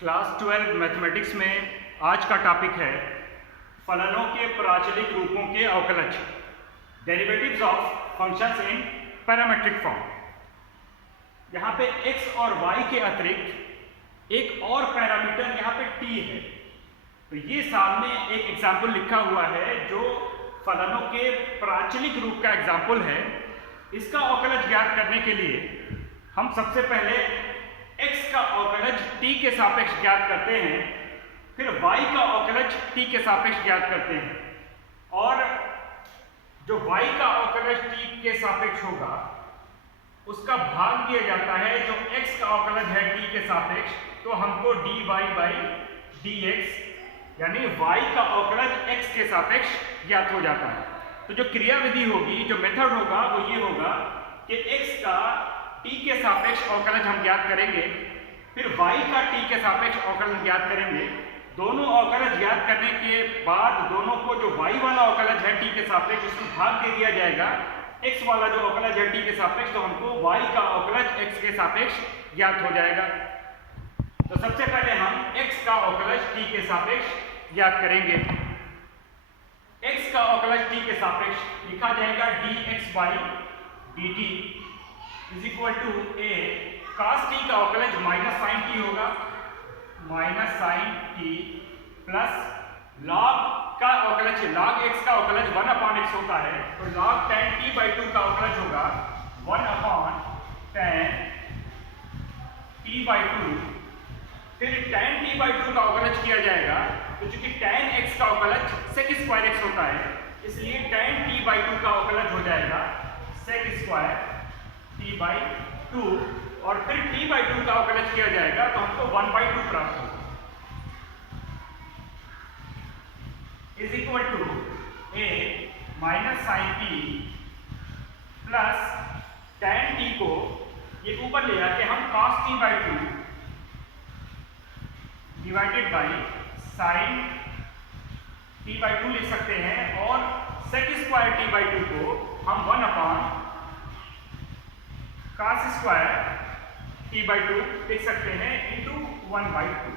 Class 12 mathematics में आज का टॉपिक है फलनों के प्राचलिक रूपों के अवकलज, derivatives of functions in parametric form. यहाँ पे x और y के अतिरिक्त एक और पैरामीटर यहाँ पे t है। तो ये सामने एक एग्जाम्पल लिखा हुआ है जो फलनों के प्राचलिक रूप का एग्जाम्पल है। इसका अवकलज ज्ञात करने के लिए हम सबसे पहले x का अवकलज t के सापेक्ष ज्ञात करते हैं, फिर y का अवकलज t के सापेक्ष ज्ञात करते हैं, और जो y का अवकलज t के सापेक्ष होगा उसका भाग दिया जाता है जो x का अवकलज है t के सापेक्ष, तो हमको dy बाई dx यानी y का अवकलज x के सापेक्ष ज्ञात हो जाता है। तो जो क्रियाविधि होगी, जो मेथड होगा वो ये होगा कि x का t के सापेक्ष अवकलज हम ज्ञात करेंगे, फिर y का t के सापेक्ष अवकलज ज्ञात करेंगे। दोनों अवकलज ज्ञात करने के बाद दोनों को जो y वाला अवकलज है t के सापेक्ष उसमें भाग दे दिया जाएगा x वाला जो अवकलज है t के सापेक्ष, तो हमको y का अवकलज x के सापेक्ष ज्ञात हो जाएगा। तो सबसे पहले हम x का अवकलज t के सापेक्ष ज्ञात करेंगे। x का अवकलज t के सापेक्ष लिखा जाएगा dx by dt is equal to a cos t का अवकलज माइनस साइन t होगा, minus sine t plus log का अवकलज, log x का अवकलज 1/x होता है, तो log tan t बाई 2 का अवकलज होगा 1/tan t बाई 2। फिर tan t बाई 2 का अवकलज किया जाएगा, तो चूंकि tan x का अवकलज sec स्क्वायर x होता है, इसलिए tan t बाई 2 का अवकलज हो जाएगा sec स्क्वायर t बाई 2, और फिर t बाई 2 का अवकलज किया जाएगा तो हमको 1/2 प्राप्त होगा, is equal to a minus sine t plus tan t को ये ऊपर ले आके हम cos t by 2 divided by sine t by 2 लिख सकते हैं, और sec स्क्वायर t बाई 2 को हम 1/cos स्क्वायर t बाई 2 लिख सकते हैं इंटू 1/2।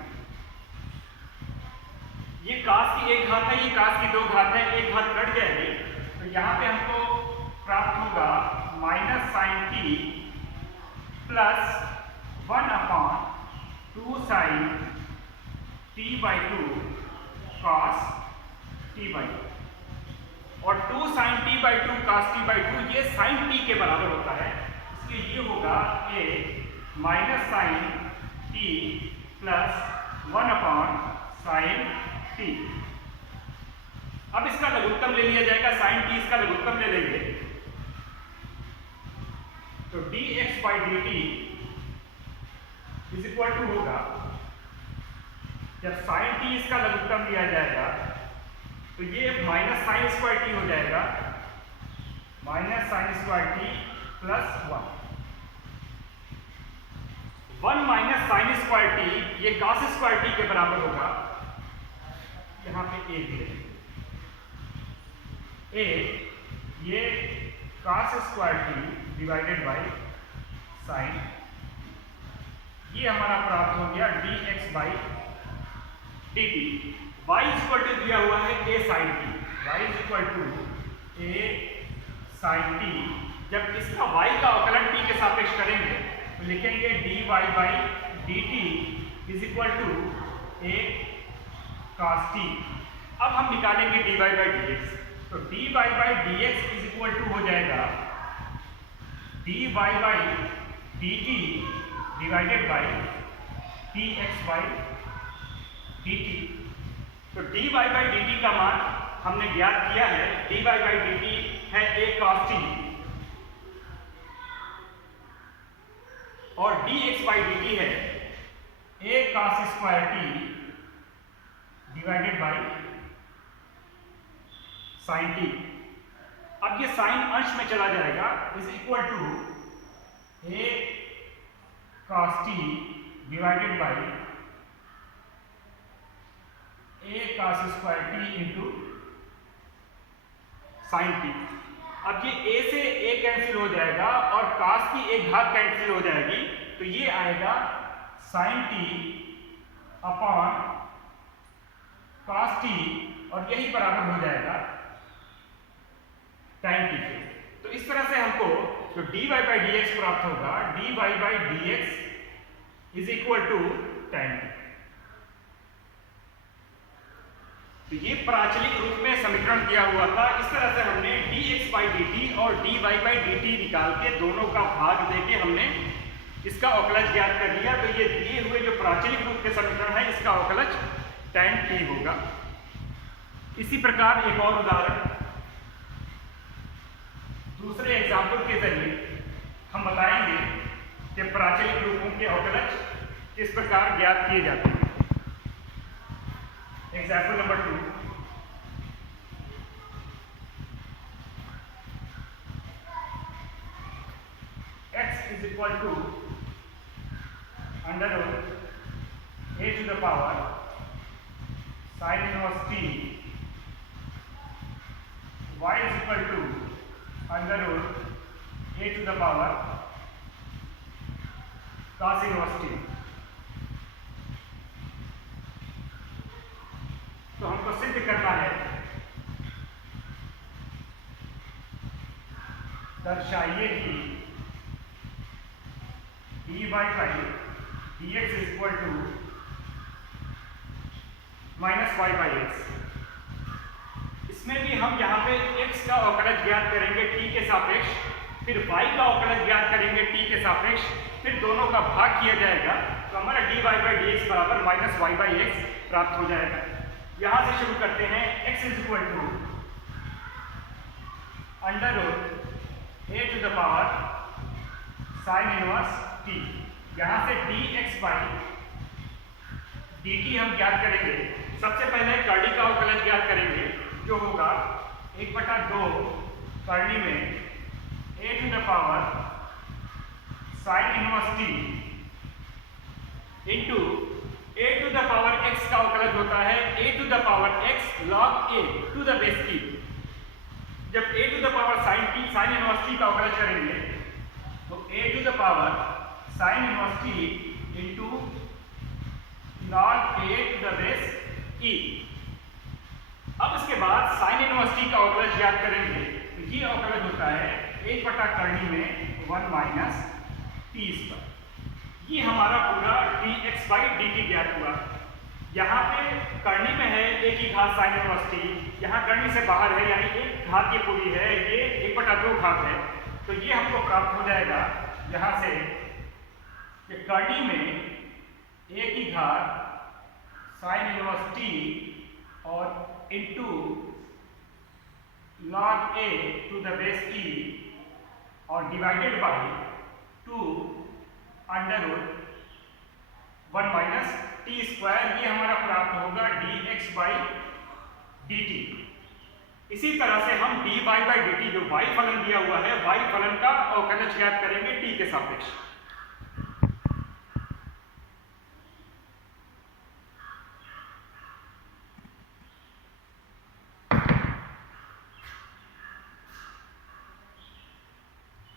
ये cos की एक घात है, ये cos की दो घात है, एक घात कट जाएगी, तो यहाँ पे हमको प्राप्त होगा minus sine t plus 1/2 sine t by 2 cos t by 2, और 2 sine t by 2 cos t by 2 ये साइन t के बराबर होता है, इसलिए ये होगा a minus sine t plus 1/साइन t। अब इसका लघुत्तम ले लिया जाएगा, साइन t इसका लघुत्तम ले लेंगे, तो dx by dt is equal to होगा, जब साइन t इसका लघुत्तम लिया जाएगा तो ये माइनस साइन स्क्वायर t हो जाएगा, minus sine square t plus 1 minus sine square t ये cos स्क्वायर t के बराबर होगा। यहाँ पे a दे a ये cos square t divided by sine, ये हमारा प्राप्त हो गया dx by dt। y equal to दिया हुआ है a sin t, y equal to a sin t। जब इसका y का अवकलन t के सापेक्ष करेंगे तो लिखेंगे dy by dt is equal to a cos t। अब हम निकालेंगे dy बाई dx, तो dy by dx is equal to हो जाएगा dy by dt divided by dx by dt। तो dy बाई dt का मान हमने ज्ञात किया है, dy बाई dt है a cos t, और dx बाई dt है a cos square t divided by sine t। अब ये साइन अंश में चला जाएगा, is equal to a cos t divided by a cos square t into sine t। अब ये a से a कैंसिल हो जाएगा और cos की एक घात कैंसिल हो जाएगी, तो ये आएगा sine t upon cos t, और यही बराबर हो जाएगा tan t के। तो इस तरह से हमको जो dy by dx प्राप्त होगा, dy by dx is equal to tan t। तो ये प्राचलिक रूप में समीकरण दिया हुआ था। इस तरह से हमने dx by dt और dy by dt निकाल के दोनों का भाग देके हमने इसका अवकलज ज्ञात कर लिया। तो ये दिए हुए जो प्राचलिक रूप के समीकरण है, इसका अवकलज tan t होगा। इसी प्रकार एक और उदाहरण दूसरे एग्जाम्पल के जरिए हम बताएंगे कि प्राचलिक रूपों के अवकलज किस प्रकार ज्ञात किए जाते हैं। Example number 2, x is equal to under root a to the power sin inverse t, y is equal to under root a to the power cos inverse t। तो हमको सिद्ध करना है, दर्शाइए कि dy by dx is equal to minus y by x। इसमें भी हम यहाँ पे x का अवकलज ज्ञात करेंगे t के सापेक्ष, फिर y का अवकलज ज्ञात करेंगे t के सापेक्ष, फिर दोनों का भाग किया जाएगा। तो हमारा dy by dx बराबर माइनस y by x प्राप्त हो जाएगा। यहाँ से शुरू करते हैं। x is equal to under root a to the power sine inverse t। यहाँ से dx by dt हम ज्ञात करेंगे। सबसे पहले कर्ली का अवकलज ज्ञात करेंगे, जो होगा 1/2 कर्ली में a to the power sine inverse t into a to the power x का अवकलज होता है a to the power x log a to the base t। जब a to the power sine inverse t का अवकलज करेंगे तो a to the power sine inverse t into log a to the base e। अब इसके बाद sign inverse t का अवकलज ज्ञात करेंगे। तो ये अवकलज होता है 1/कर्ली में 1 माइनस t स्क्वायर। ये हमारा पूरा dx by dt ज्ञात हुआ। यहाँ पे कर्णी में है a की घात साइन इनवर्स t, यहाँ कर्णी से बाहर है यानी एक घात ये पूरी है, ये 1/2 घात है। तो ये हमको प्राप्त हो जाएगा यहाँ से कि कर्णी में a की घात साइन इनवर्स t और into log a to the base e और divided by 2 under root 1 minus T square. ये हमारा प्राप्त होगा dx by dt। इसी तरह से हम dy by dt जो y फलन दिया हुआ है, y फलन का अवकलज ज्ञात करेंगे t के सापेक्ष।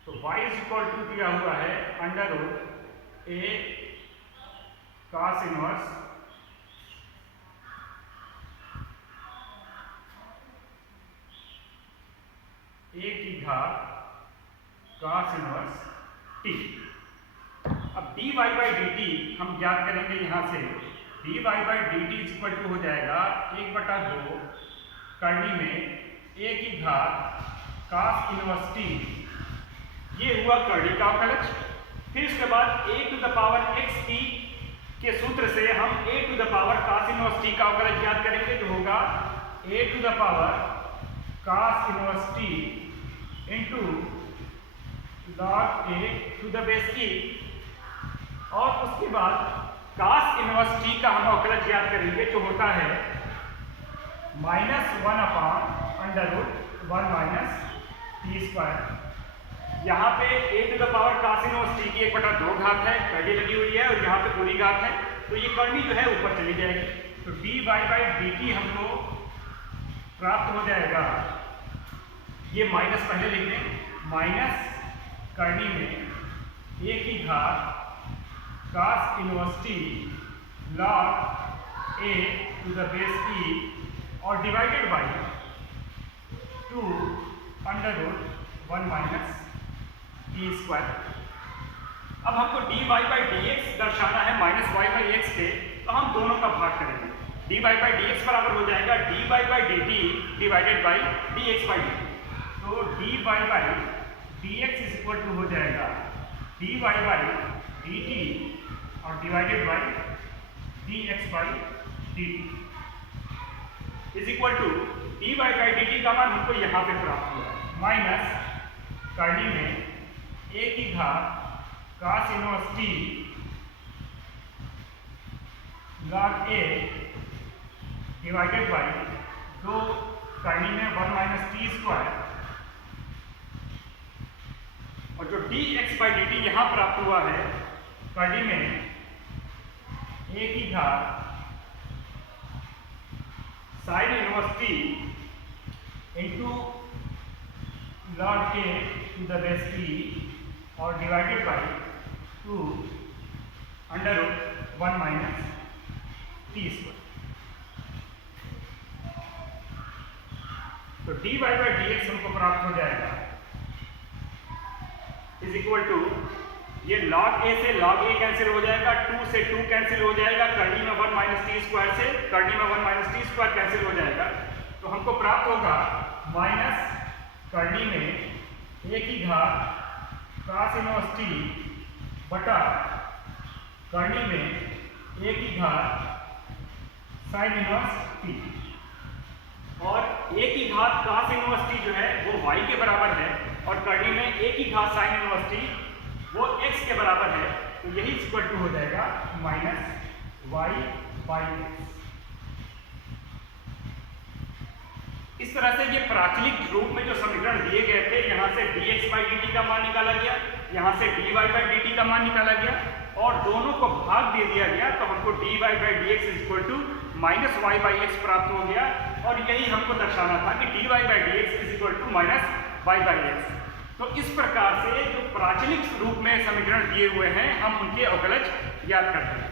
तो y इज इक्वल टू दिया हुआ है under root a cos inverse a की घात cos इनवर्स t। अब dy by dt हम ज्ञात करेंगे। यहाँ से dy by dt is equal to हो जाएगा 1/2 कर्ली में a की घात cos इनवर्स t। ये हुआ कर्ली का अवकलज। फिर उसके बाद a to the power x t के सूत्र से हम a to the power cos inverse t का अवकलज ज्ञात करेंगे, जो होगा a to the power cos inverse t into log a to the base e। और उसके बाद cos इनवर्स t का हम अवकलज ज्ञात करेंगे, जो होता है -1/√1 माइनस टी स्क्वायर। यहाँ पे a to the power cos inverse t की 1/2 घात है, कर्ली लगी हुई है, और यहाँ पे पूरी घात है, तो ये कर्ली जो है ऊपर चली जाएगी। तो dy by dt हमको प्राप्त हो जाएगा, ये माइनस पहले लिख दें, माइनस कर्ली में a की घात cos inverse t log a to the base e और divided by 2 under root 1 minus e square. अब हमको dy बाई dx दर्शाना है माइनस y बाई एक्स के, तो हम दोनों का भाग करेंगे। dy बाई dx बराबर हो जाएगा dy by dt divided by dx by dt। तो dy by dx is equal to हो जाएगा dy बाई dt और divided by dx by dt is equal to dy by dt का मान हमको यहाँ पे प्राप्त हुआ माइनस करनी में a की घात cos inverse t log a divided by 2 करनी में 1 माइनस टी स्क्वायर और जो dx बाई dt यहाँ प्राप्त हुआ है करनी में a की घात sine inverse t into log a to the base e और divided by 2 under root 1 minus T square. तो dy बाई dx हमको प्राप्त हो जाएगा इज इक्वल टू ये log a से log a कैंसिल हो जाएगा, 2 से 2 कैंसिल हो जाएगा, करनी में 1 माइनस टी स्क्वायर से करनी में 1 माइनस टी स्क्वायर कैंसिल हो जाएगा। तो हमको प्राप्त होगा माइनस करनी में a की घात cos इनवर्स t बटा करनी में a की घात sin इनवर्स t और a की घात cos इनवर्स t जो है वो y के बराबर है और करनी में a की घात sin इनवर्स t वो x के बराबर है। तो यही इक्वल टू हो जाएगा माइनस y बाई x। इस तरह से ये प्राचलिक रूप में जो समीकरण दिए गए थे, यहाँ से dx बाई dt का मान निकाला गया, यहाँ से dy बाई dt का मान निकाला गया और दोनों को भाग दे दिया गया। तो हमको dy by dx is equal to minus y by X प्राप्त हो गया और यही हमको दर्शाना था कि dy by dx is equal to minus y by X. तो इस प्रकार से जो प्राचलिक रूप में समीकरण दिए हुए हैं हम उनके अवकलज याद करते हैं।